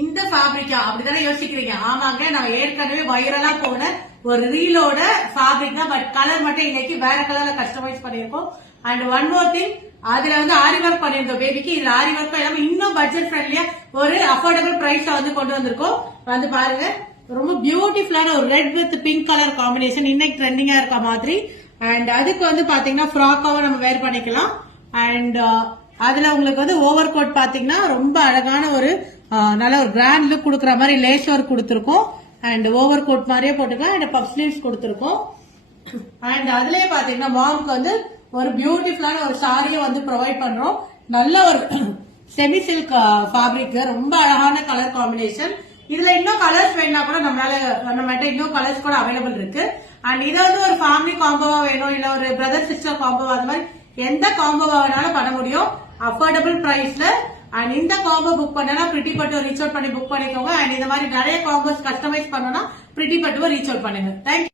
இந்த ஃபேப்ரிக்கா அப்படித்தானே யோசிக்கிறீங்க? ஆமாங்க, நம்ம ஏற்கனவே வைரலா போன ஒரு ரீலோட ஃபேப்ரிக் தான். பட் கலர் மட்டும் இன்னைக்கு வேற கலர்ல கஸ்டமைஸ் பண்ணிருக்கோம். அண்ட் ஒன் மோர் திங், அதுல வந்து ஆரி ஒர்க் பண்ணிருந்தோம் பேபிக்கு. இதுல ஆரி ஒர்க் எல்லாமே இன்னும் பட்ஜெட் ஃப்ரெண்ட்லியா ஒரு அஃபோர்டபுள் பிரைஸ்ல வந்து கொண்டு வந்திருக்கோம். வந்து பாருங்க, ரொம்ப பியூட்டிஃபுல்லான ஒரு red with pink colour combination இன்னைக்கு ட்ரெண்டிங்கா இருக்க மாதிரி. அண்ட் அதுக்கு வந்து பாத்தீங்கன்னா ஃப்ராக்காவும் நம்ம வேர் பண்ணிக்கலாம். அண்ட் அதுல உங்களுக்கு வந்து ஓவர் கோட் பாத்தீங்கன்னா ரொம்ப அழகான ஒரு நல்ல ஒரு கிராண்ட் லுக் கொடுக்குற மாதிரி லேஸ் ஒர்க் கொடுத்துருக்கோம். அண்ட் ஓவர் கோட் மாதிரியே போட்டுக்கலாம். அண்ட் பஃப் ஸ்லீவ்ஸ் கொடுத்துருக்கோம். அண்ட் அதுலயே பாத்தீங்கன்னா மாம்க்கு வந்து ஒரு பியூட்டிஃபுல்லான ஒரு சாரியை வந்து ப்ரொவைட் பண்றோம். நல்ல ஒரு செமி சில்க் ஃபேப்ரிக், ரொம்ப அழகான கலர் காம்பினேஷன். இதுல இன்னும் கலர்ஸ் வேணா கூட நம்மகிட்ட இன்னும் கலர்ஸ் கூட அவைலபிள் இருக்கு. அண்ட் இதை வந்து ஒரு ஃபேமிலி காம்போவா வேணும், இல்ல ஒரு பிரதர் சிஸ்டர் காம்போவா, அந்த மாதிரி எந்த காம்போவா வேணாலும் பண்ண முடியும் அஃபோர்டபுள் பிரைஸ்ல. அண்ட் இந்த காம்போ புக் பண்ணா பிரிட்டி பட்டு ரீச் அவுட் பண்ணி புக் பண்ணிக்கோங்க. அண்ட் இந்த மாதிரி நிறைய காம்போஸ் கஸ்டமைஸ் பண்ணனா பிரிட்டி பட்டுவை ரீச் அவுட் பண்ணுங்க. தேங்க்யூ.